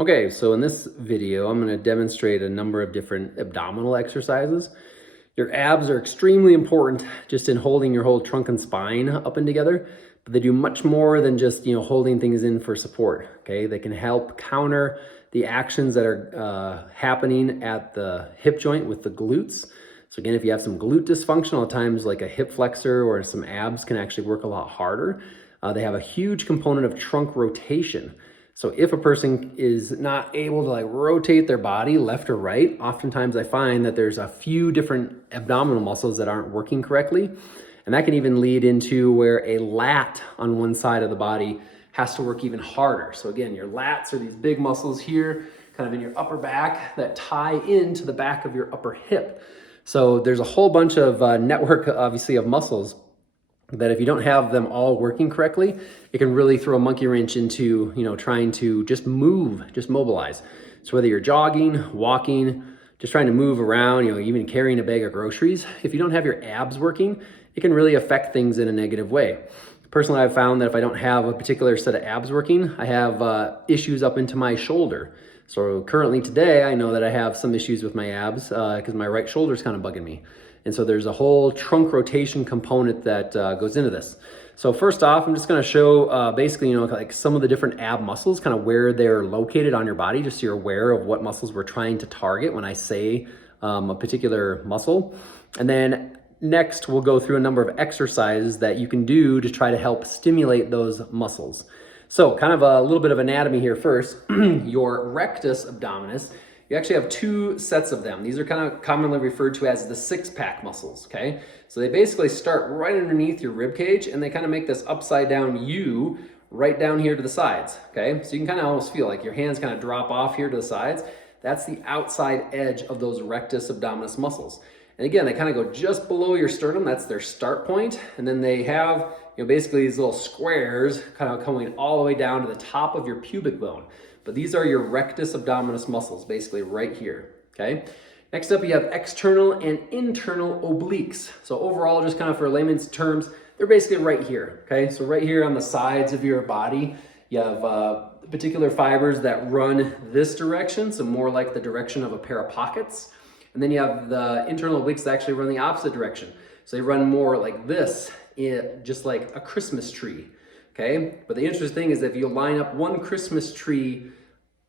Okay, so in this video, I'm going to demonstrate a number of different abdominal exercises. Your abs are extremely important just in holding your whole trunk and spine up and together, but they do much more than just, holding things in for support, okay? They can help counter the actions that are happening at the hip joint with the glutes. So again, if you have some glute dysfunction, a lot of times like a hip flexor or some abs can actually work a lot harder. They have a huge component of trunk rotation. So if a person is not able to rotate their body left or right, oftentimes I find that there's a few different abdominal muscles that aren't working correctly. And that can even lead into where a lat on one side of the body has to work even harder. So again, your lats are these big muscles here, kind of in your upper back that tie into the back of your upper hip. So there's a whole bunch of network, obviously, of muscles that if you don't have them all working correctly, it can really throw a monkey wrench into, trying to just move, just mobilize. So whether you're jogging, walking, just trying to move around, even carrying a bag of groceries, if you don't have your abs working, it can really affect things in a negative way. Personally, I've found that if I don't have a particular set of abs working, I have issues up into my shoulder. So currently today, I know that I have some issues with my abs because my right shoulder is kind of bugging me. And so there's a whole trunk rotation component that goes into this. So first off, I'm just going to show basically, like some of the different ab muscles, kind of where they're located on your body, just so you're aware of what muscles we're trying to target when I say a particular muscle. And then next, we'll go through a number of exercises that you can do to try to help stimulate those muscles. So kind of a little bit of anatomy here first. Your rectus abdominis, you actually have two sets of them. These are kind of commonly referred to as the six-pack muscles, okay? So they basically start right underneath your rib cage and they kind of make this upside down U right down here to the sides, okay? So you can kind of almost feel like your hands kind of drop off here to the sides. That's the outside edge of those rectus abdominis muscles. And again, they kind of go just below your sternum. That's their start point. And then they have, basically these little squares kind of coming all the way down to the top of your pubic bone. But these are your rectus abdominis muscles, basically right here, okay? Next up, you have external and internal obliques. So overall, just kind of for layman's terms, they're basically right here, okay? So right here on the sides of your body, you have particular fibers that run this direction, so more like the direction of a pair of pockets. And then you have the internal obliques that actually run the opposite direction. So they run more like this, just like a Christmas tree. Okay, but the interesting thing is that if you line up one Christmas tree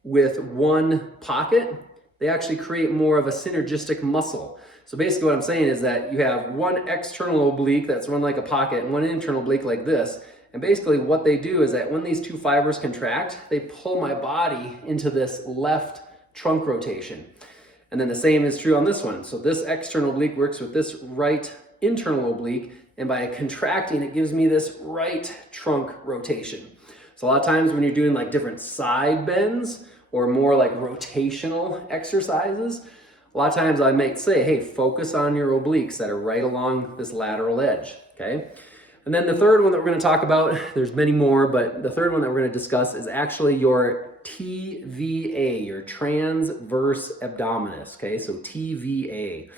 with one pocket, they actually create more of a synergistic muscle. So basically what I'm saying is that you have one external oblique that's run like a pocket and one internal oblique like this. And basically what they do is that when these two fibers contract, they pull my body into this left trunk rotation. And then the same is true on this one. So this external oblique works with this right internal oblique, and by contracting, it gives me this right trunk rotation. So a lot of times when you're doing like different side bends or more like rotational exercises, a lot of times I might say, hey, focus on your obliques that are right along this lateral edge, okay? And then the third one that we're going to talk about, there's many more, but the third one that we're going to discuss is actually your TVA, your transverse abdominis, okay? So TVA.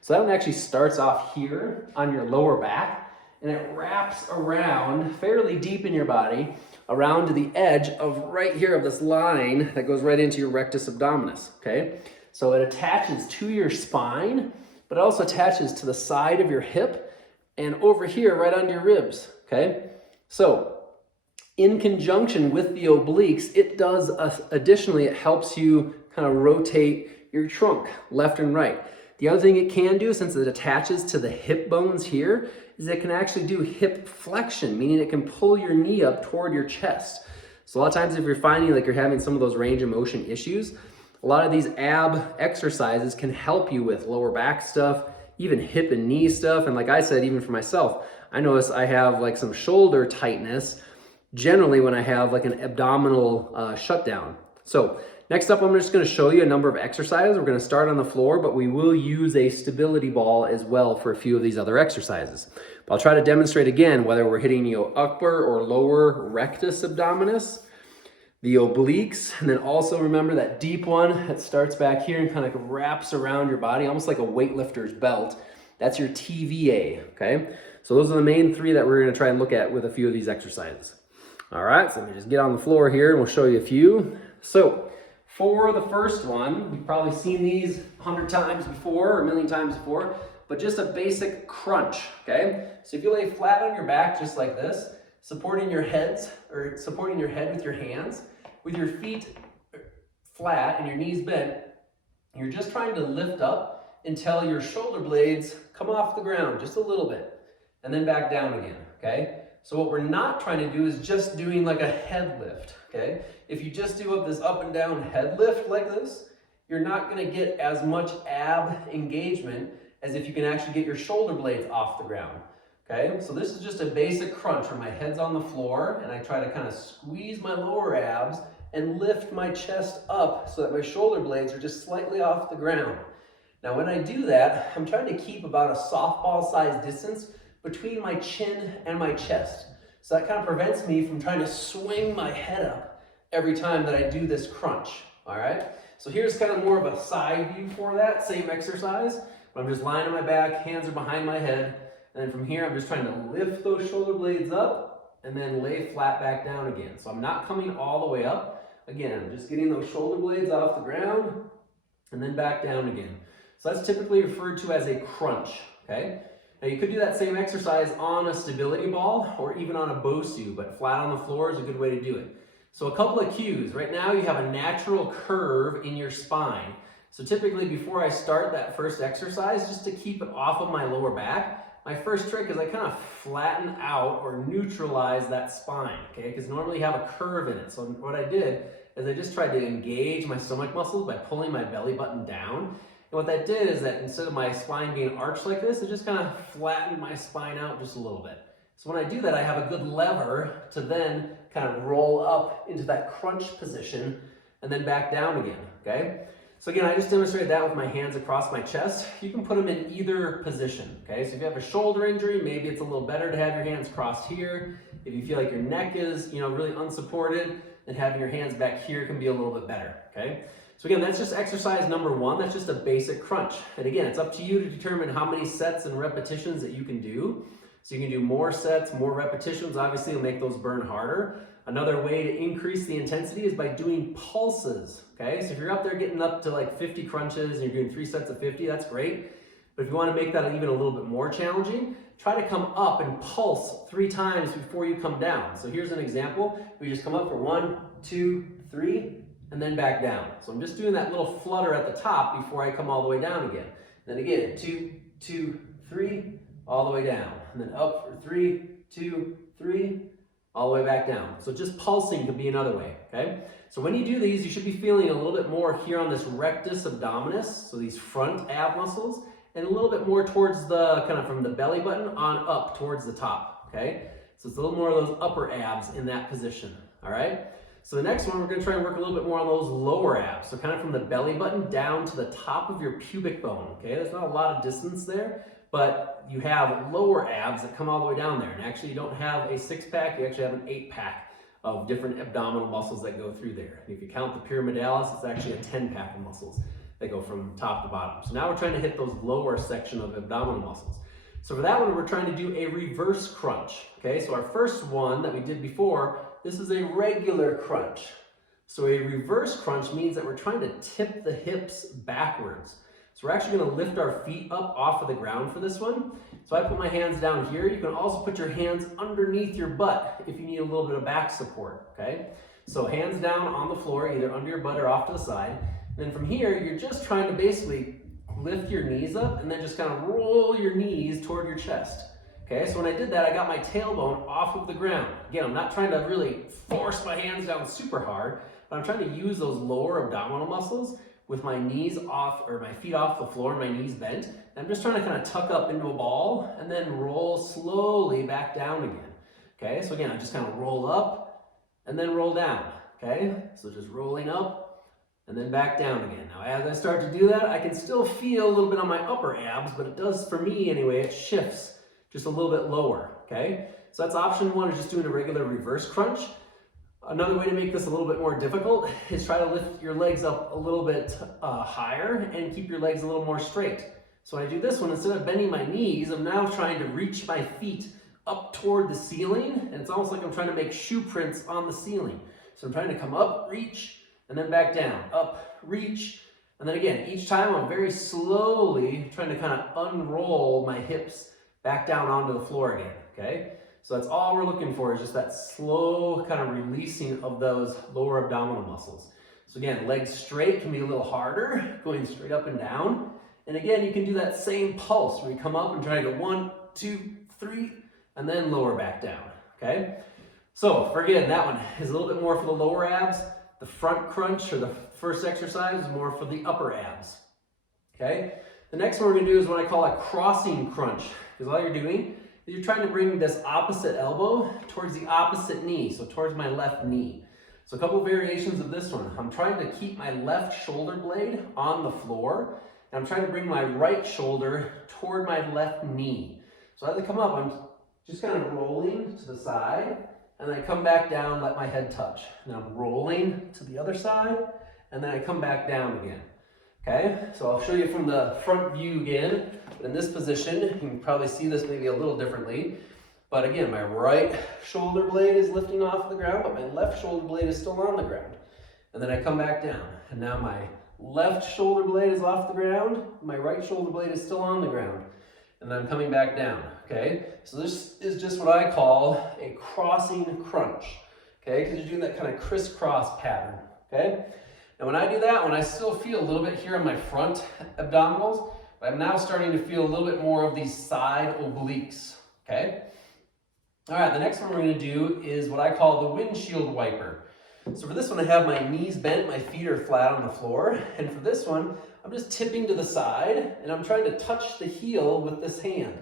So that one actually starts off here on your lower back and it wraps around fairly deep in your body around to the edge of right here of this line that goes right into your rectus abdominis, okay? So it attaches to your spine, but it also attaches to the side of your hip and over here right under your ribs, okay? So in conjunction with the obliques, it does additionally, it helps you kind of rotate your trunk left and right. The other thing it can do, since it attaches to the hip bones here, is it can actually do hip flexion, meaning it can pull your knee up toward your chest. So a lot of times if you're finding like you're having some of those range of motion issues, a lot of these ab exercises can help you with lower back stuff, even hip and knee stuff. And like I said, even for myself, I notice I have like some shoulder tightness generally when I have like an abdominal shutdown. So next up, I'm just going to show you a number of exercises. We're going to start on the floor, but we will use a stability ball as well for a few of these other exercises. But I'll try to demonstrate again whether we're hitting upper or lower rectus abdominis, the obliques, and then also remember that deep one that starts back here and kind of wraps around your body, almost like a weightlifter's belt. That's your TVA, okay? So those are the main three that we're going to try and look at with a few of these exercises. All right, so let me just get on the floor here and we'll show you a few. So For the first one, you've probably seen these 100 times before or a million times before, but just a basic crunch, okay? So if you lay flat on your back just like this, supporting your head with your hands, with your feet flat and your knees bent, you're just trying to lift up until your shoulder blades come off the ground just a little bit, and then back down again, okay? So what we're not trying to do is just doing like a head lift, okay? If you just do this up and down head lift like this, you're not gonna get as much ab engagement as if you can actually get your shoulder blades off the ground, okay? So this is just a basic crunch where my head's on the floor and I try to kind of squeeze my lower abs and lift my chest up so that my shoulder blades are just slightly off the ground. Now when I do that, I'm trying to keep about a softball-sized distance between my chin and my chest. So that kind of prevents me from trying to swing my head up every time that I do this crunch, all right? So here's kind of more of a side view for that same exercise. But I'm just lying on my back, hands are behind my head, and then from here I'm just trying to lift those shoulder blades up and then lay flat back down again. So I'm not coming all the way up. Again, I'm just getting those shoulder blades off the ground and then back down again. So that's typically referred to as a crunch, okay? Now you could do that same exercise on a stability ball or even on a BOSU, but flat on the floor is a good way to do it. So a couple of cues. Right now you have a natural curve in your spine. So typically before I start that first exercise, just to keep it off of my lower back, my first trick is I kind of flatten out or neutralize that spine, okay? Because normally you have a curve in it. So what I did is I just tried to engage my stomach muscles by pulling my belly button down. And what that did is that instead of my spine being arched like this, it just kind of flattened my spine out just a little bit. So when I do that, I have a good lever to then kind of roll up into that crunch position and then back down again, okay? So again, I just demonstrated that with my hands across my chest. You can put them in either position, okay? So if you have a shoulder injury, maybe it's a little better to have your hands crossed here. If you feel like your neck is, really unsupported, then having your hands back here can be a little bit better, okay? So again, that's just exercise number one. That's just a basic crunch. And again, it's up to you to determine how many sets and repetitions that you can do. So you can do more sets, more repetitions, obviously will make those burn harder. Another way to increase the intensity is by doing pulses, okay? So if you're up there getting up to like 50 crunches and you're doing 3 sets of 50, that's great. But if you want to make that even a little bit more challenging, try to come up and pulse 3 times before you come down. So here's an example. We just come up for 1, 2, 3, and then back down. So I'm just doing that little flutter at the top before I come all the way down again. Then again, 2, 2, 3, all the way down. And then up for 3, 2, 3, all the way back down. So just pulsing could be another way, okay? So when you do these, you should be feeling a little bit more here on this rectus abdominis, so these front ab muscles, and a little bit more towards the, kind of from the belly button on up towards the top, okay? So it's a little more of those upper abs in that position, all right? So the next one, we're gonna try and work a little bit more on those lower abs. So kind of from the belly button down to the top of your pubic bone, okay? There's not a lot of distance there, but you have lower abs that come all the way down there. And actually you don't have a 6-pack, you actually have an 8-pack of different abdominal muscles that go through there. And if you count the pyramidalis, it's actually a 10-pack of muscles that go from top to bottom. So now we're trying to hit those lower section of abdominal muscles. So for that one, we're trying to do a reverse crunch, okay? So our first one that we did before, this is a regular crunch. So a reverse crunch means that we're trying to tip the hips backwards. So we're actually gonna lift our feet up off of the ground for this one. So I put my hands down here. You can also put your hands underneath your butt if you need a little bit of back support, okay? So hands down on the floor, either under your butt or off to the side. And then from here, you're just trying to basically lift your knees up and then just kind of roll your knees toward your chest. Okay, so when I did that, I got my tailbone off of the ground. Again, I'm not trying to really force my hands down super hard, but I'm trying to use those lower abdominal muscles with my knees off, or my feet off the floor and my knees bent. And I'm just trying to kind of tuck up into a ball and then roll slowly back down again. Okay, so again, I just kind of roll up and then roll down. Okay, so just rolling up and then back down again. Now, as I start to do that, I can still feel a little bit on my upper abs, but it does, for me anyway, it shifts just a little bit lower, okay? So that's option one, is just doing a regular reverse crunch. Another way to make this a little bit more difficult is try to lift your legs up a little bit higher and keep your legs a little more straight. So when I do this one, instead of bending my knees, I'm now trying to reach my feet up toward the ceiling, and it's almost like I'm trying to make shoe prints on the ceiling. So I'm trying to come up, reach, and then back down, up, reach, and then again, each time I'm very slowly trying to kind of unroll my hips back down onto the floor again, okay? So that's all we're looking for, is just that slow kind of releasing of those lower abdominal muscles. So again, legs straight can be a little harder, going straight up and down. And again, you can do that same pulse where you come up and try to go 1, 2, 3, and then lower back down, okay? So for again, that one is a little bit more for the lower abs. The front crunch, or the first exercise, is more for the upper abs, okay? The next one we're gonna do is what I call a crossing crunch, because all you're doing is you're trying to bring this opposite elbow towards the opposite knee, so towards my left knee. So a couple variations of this one. I'm trying to keep my left shoulder blade on the floor, and I'm trying to bring my right shoulder toward my left knee. So as I come up, I'm just kind of rolling to the side, and then I come back down, let my head touch. Now I'm rolling to the other side, and then I come back down again. Okay, so I'll show you from the front view again. In this position, you can probably see this maybe a little differently. But again, my right shoulder blade is lifting off the ground, but my left shoulder blade is still on the ground. And then I come back down, and now my left shoulder blade is off the ground, my right shoulder blade is still on the ground. And then I'm coming back down, okay? So this is just what I call a crossing crunch, okay? Because you're doing that kind of crisscross pattern, okay? And when I do that one, I still feel a little bit here on my front abdominals, but I'm now starting to feel a little bit more of these side obliques, okay? All right, the next one we're gonna do is what I call the windshield wiper. So for this one, I have my knees bent, my feet are flat on the floor. And for this one, I'm just tipping to the side, and I'm trying to touch the heel with this hand.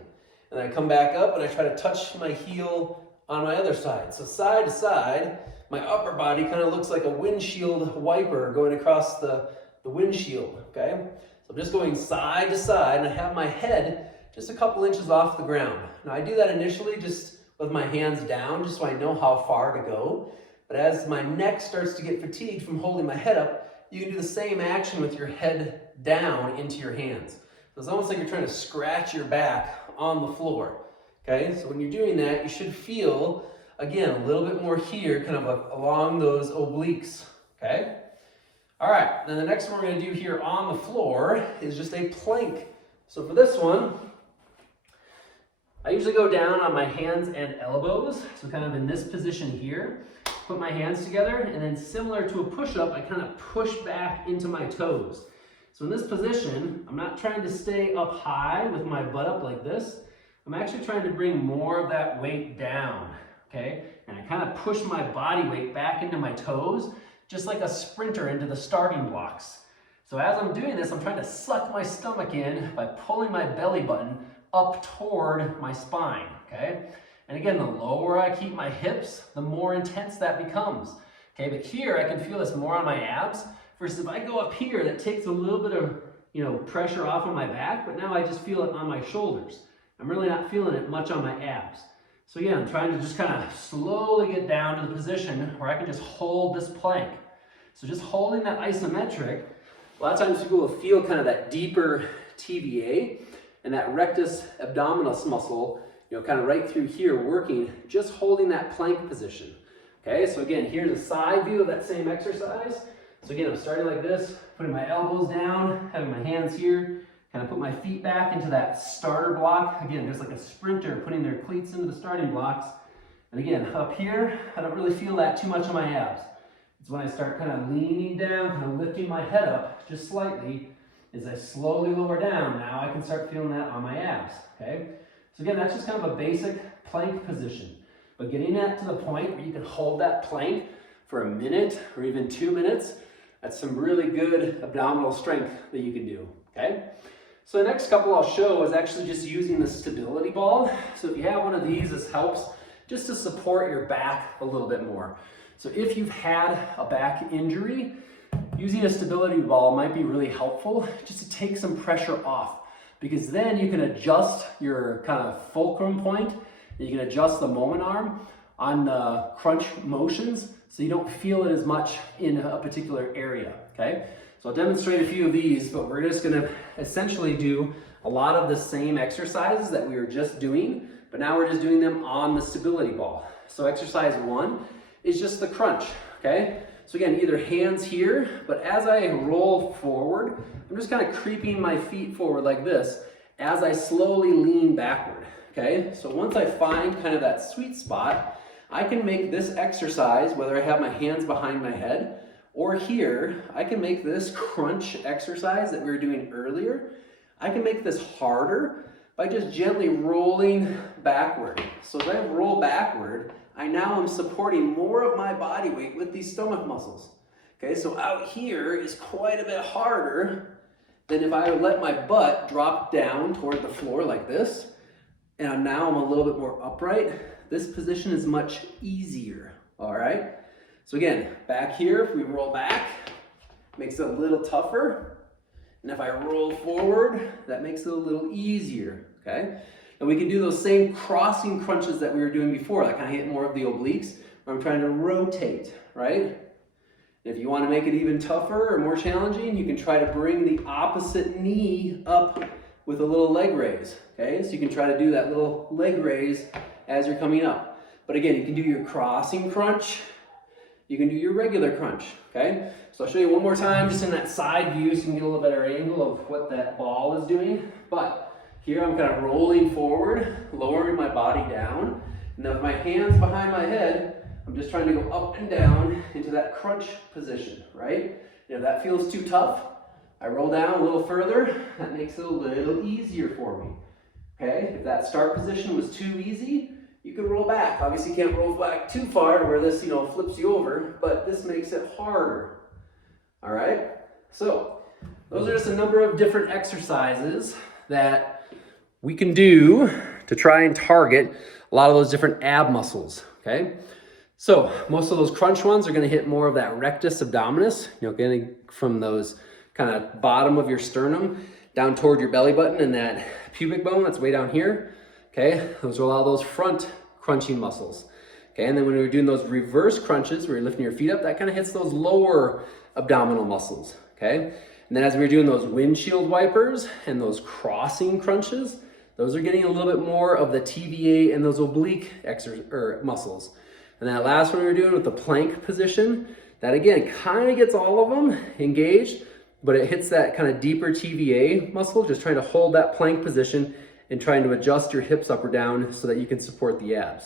And I come back up, and I try to touch my heel on my other side. So side to side, my upper body kind of looks like a windshield wiper going across the windshield, okay? So I'm just going side to side, and I have my head just a couple inches off the ground. Now I do that initially just with my hands down, just so I know how far to go. But as my neck starts to get fatigued from holding my head up, you can do the same action with your head down into your hands. So it's almost like you're trying to scratch your back on the floor, okay? So when you're doing that, you should feel, again, a little bit more here, kind of along those obliques, okay? All right, then the next one we're gonna do here on the floor is just a plank. So for this one, I usually go down on my hands and elbows, so kind of in this position here, put my hands together, and then similar to a push-up, I kind of push back into my toes. So in this position, I'm not trying to stay up high with my butt up like this. I'm actually trying to bring more of that weight down, okay? And I kind of push my body weight back into my toes, just like a sprinter into the starting blocks. So as I'm doing this, I'm trying to suck my stomach in by pulling my belly button up toward my spine, okay? And again, the lower I keep my hips, the more intense that becomes. Okay, but here I can feel this more on my abs, versus if I go up here, that takes a little bit of, pressure off of my back, but now I just feel it on my shoulders. I'm really not feeling it much on my abs. So yeah, I'm trying to just kind of slowly get down to the position where I can just hold this plank. So just holding that isometric, a lot of times people will feel kind of that deeper TVA and that rectus abdominis muscle, kind of right through here working, just holding that plank position. Okay, so again, here's a side view of that same exercise. So again, I'm starting like this, putting my elbows down, having my hands here, kind of put my feet back into that starter block. Again, just like a sprinter putting their cleats into the starting blocks. And again, up here, I don't really feel that too much on my abs. It's when I start kind of leaning down, kind of lifting my head up just slightly. As I slowly lower down, now I can start feeling that on my abs, okay? So again, that's just kind of a basic plank position. But getting that to the point where you can hold that plank for a minute or even 2 minutes, that's some really good abdominal strength that you can do, okay? So the next couple I'll show is actually just using the stability ball. So if you have one of these, this helps just to support your back a little bit more. So if you've had a back injury, using a stability ball might be really helpful just to take some pressure off, because then you can adjust your kind of fulcrum point, and you can adjust the moment arm on the crunch motions so you don't feel it as much in a particular area, okay? So I'll demonstrate a few of these, but we're just gonna essentially do a lot of the same exercises that we were just doing, but now we're just doing them on the stability ball. So exercise 1 is just the crunch, okay? So again, either hands here, but as I roll forward, I'm just kind of creeping my feet forward like this as I slowly lean backward, okay? So once I find kind of that sweet spot, I can make this exercise, whether I have my hands behind my head or here, I can make this crunch exercise that we were doing earlier, I can make this harder by just gently rolling backward. So as I roll backward, I now am supporting more of my body weight with these stomach muscles. Okay, so out here is quite a bit harder than if I let my butt drop down toward the floor like this, and now I'm a little bit more upright. This position is much easier, all right? So again, back here, if we roll back, makes it a little tougher. And if I roll forward, that makes it a little easier, okay? And we can do those same crossing crunches that we were doing before, that kind of hit more of the obliques, where I'm trying to rotate, right? And if you want to make it even tougher or more challenging, you can try to bring the opposite knee up with a little leg raise, okay? So you can try to do that little leg raise as you're coming up. But again, you can do your crossing crunch, you can do your regular crunch, okay? So I'll show you one more time, just in that side view, so you can get a little better angle of what that ball is doing. But here I'm kind of rolling forward, lowering my body down. Now with my hands behind my head, I'm just trying to go up and down into that crunch position, right? And if that feels too tough, I roll down a little further. That makes it a little easier for me, okay? If that start position was too easy, you could roll back. Obviously you can't roll back too far to where this, flips you over, but this makes it harder, all right? So those are just a number of different exercises that we can do to try and target a lot of those different ab muscles, okay? So most of those crunch ones are gonna hit more of that rectus abdominis, getting from those kind of bottom of your sternum down toward your belly button and that pubic bone that's way down here, okay? Those are a lot of those front crunching muscles, okay? And then when we're doing those reverse crunches, where you're lifting your feet up, that kind of hits those lower abdominal muscles, okay? And then as we're doing those windshield wipers and those crossing crunches, those are getting a little bit more of the TVA and those oblique muscles. And that last one we were doing with the plank position, that again kind of gets all of them engaged, but it hits that kind of deeper TVA muscle, just trying to hold that plank position and trying to adjust your hips up or down so that you can support the abs.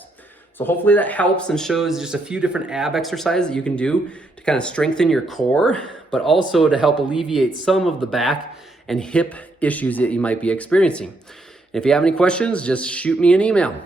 So hopefully that helps and shows just a few different ab exercises that you can do to kind of strengthen your core, but also to help alleviate some of the back and hip issues that you might be experiencing. If you have any questions, just shoot me an email.